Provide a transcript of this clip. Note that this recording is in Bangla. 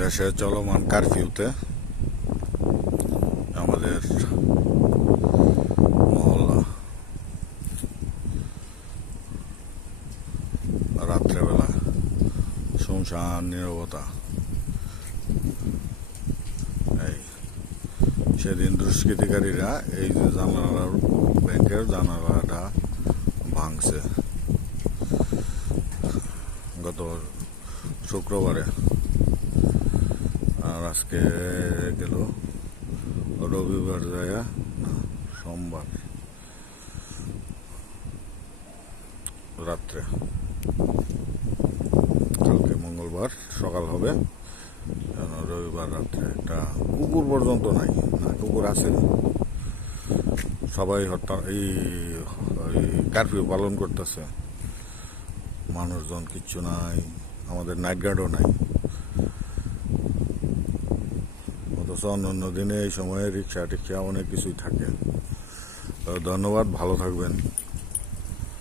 দেশে চলমান কারফিউতে আমাদের মহল্লা রাত্রেবেলা শুনশান নীরবতা। এই সেদিন দুষ্কৃতিকারীরা এই যে জানালার ব্যাংকের জানালাটা ভাঙছে গত শুক্রবারে, আর আজকে গেল রবিবার যায় না সোমবার রাত্রে, কালকে মঙ্গলবার সকাল হবে, রবিবার রাত্রে। একটা কুকুর পর্যন্ত নাই, না কুকুর আছে, সবাই হত্যা এই কারফিউ পালন করতেছে, মানুষজন কিচ্ছু নাই, আমাদের নাইট গার্ডও নাই। অথচ অন্য দিনে এই সময়ে রিক্সা টিক্সা অনেক কিছুই থাকে। ধন্যবাদ, ভালো থাকবেন।